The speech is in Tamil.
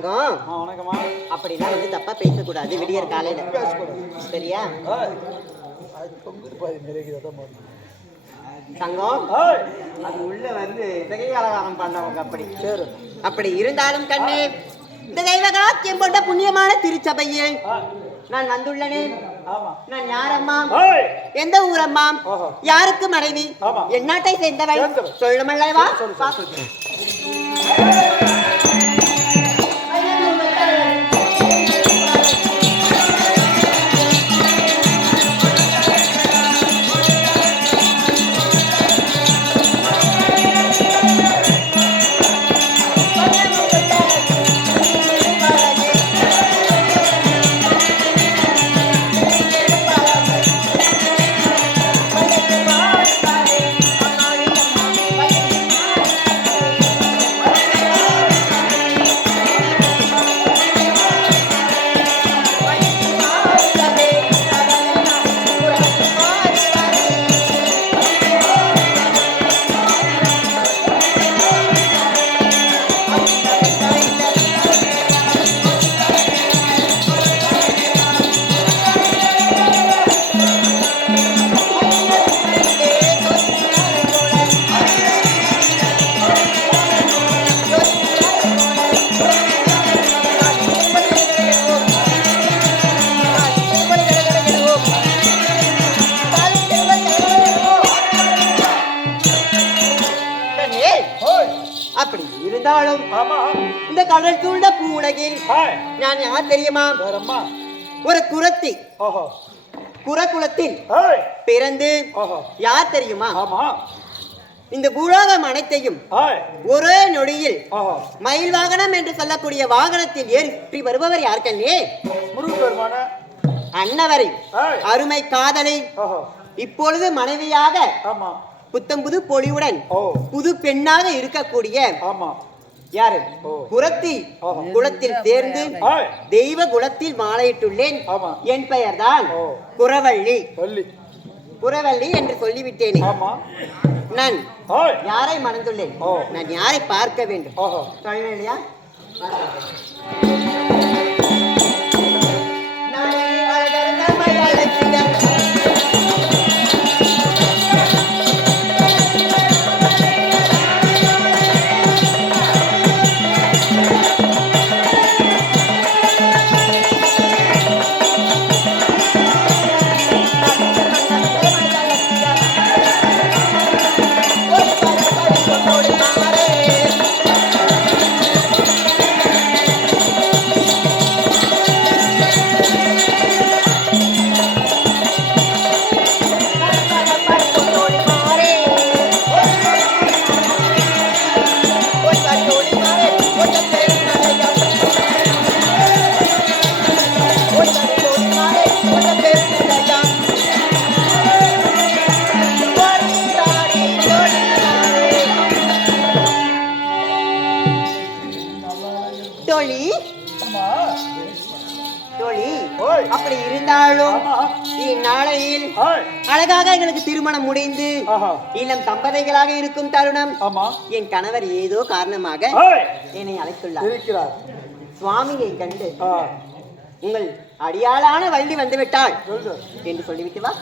தங்கம் வணக்கம்மா. அப்படிலாம் வந்து தப்பா பேசக்கூடாது விடியற் காலையில. சரியா தங்கம்? அது உள்ள வந்து திகை அலங்காரம் பண்ணவங்க அப்படி. சரி, அப்படி இருந்தாலும் கண்ணே, இந்த தெய்வகாக்கியம் கொண்ட புண்ணியமான திருச்சபையில் நான் வந்துள்ளனே. நான் யாரம்மா? எந்த ஊரம்மா? யாருக்கு மனைவி? எந்நாட்டை சேர்ந்தவள்? சொல்லுமல்லவா? அப்படி இருந்தாலும் இந்த கடல் சூழ்ந்த பூவுலகில் நான் யார் தெரியுமா? ஒரு குரத்தி. குரகுலத்தில் பிறந்து யார் தெரியுமா? இந்த பூலோகம் அனைத்தையும் ஒரே நொடியில் மயில் வாகனம் என்று சொல்லக்கூடிய வாகனத்தில் ஏறி வருபவர் யார் கண்ணே? அன்னவரை அருமை காதலை இப்பொழுது மனைவியாக புத்தம் புது பொலிவுடன் புது பெண்ணாக இருக்கக்கூடிய யாரு? குரத்தி குலத்தில் சேர்ந்து தெய்வ குலத்தில் மாலையிட்டுள்ளேன். என் பெயர் தான் குரவள்ளி. குரவள்ளி என்று சொல்லிவிட்டேனே. நான் யாரை மணந்துள்ளேன்? நான் யாரை பார்க்க வேண்டும்? சொல்லணும் இல்லையா? அப்படி இருந்தாலும் இந்நாளையில் அழகாக எங்களுக்கு திருமணம் முடிந்து இளம் தம்பதிகளாக இருக்கும் தருணம் என் கணவர் ஏதோ காரணமாக என்னை அழைத்துள்ளார். சுவாமியை கண்டு உங்கள் அடியாளான வள்ளி வந்துவிட்டாள் என்று சொல்லிவிட்டு வா.